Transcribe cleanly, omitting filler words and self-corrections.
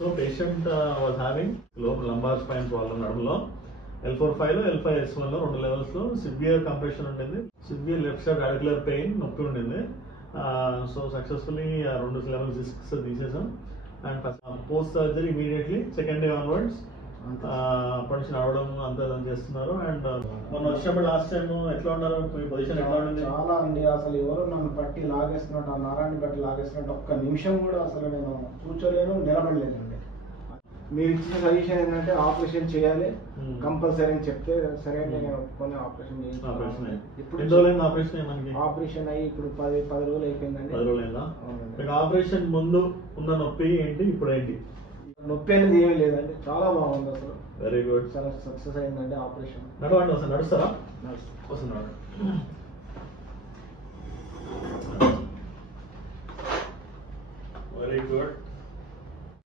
So patient was having low lumbar spine problem నడుములో L4-5 లో L5-S1 లో 2 levels లో severe compression ఉండింది, severe left side radicular pain నొప్పి ఉండింది. సో సక్సెస్ఫుల్లీ 2 లెవెల్స్ డిస్క్స్ తీసేసాం. And post surgery immediately second day onwards అప్పటి నుంచి నడవడం అంతా చేస్తున్నారు. అండ్ మొన్న వచ్చినప్పుడు లాస్ట్ టైం ఎట్లా ఉన్నారు, మీ పొజిషన్ ఎట్లా ఉండింది? చాలా అండి, అసలు ఎవరు నన్ను పట్టి లాగేస్తున్నట్టు, ఆ నరాన్ని బట్టి లాగేస్తున్నట్టు ఒక్క నిమిషం కూడా అసలు నేను కూర్చోలేను, నిలబడలేదండి. మీరు ఇచ్చిన సజెషన్ ఏంటంటే ఆపరేషన్ చేయాలి కంపల్సరీ అని చెప్తే సరే నేను కొన్ని ఆపరేషన్ ఆపరేషన్ అయ్యి ఇప్పుడు 10 రోజులు అయిపోయిందండి. 10 రోజులు అయిందా? ఆపరేషన్ ముందు ఉన్న నొప్పి ఏంటి, ఇప్పుడు ఏంటి? నొప్పి అనేది ఏమీ లేదండి, చాలా బాగుంది అసలు. వెరీ గుడ్, చాలా సక్సెస్ అయిందండి ఆపరేషన్. నడవండి, వస్తుంది నడుస్తారా? వస్తుంది. Very good.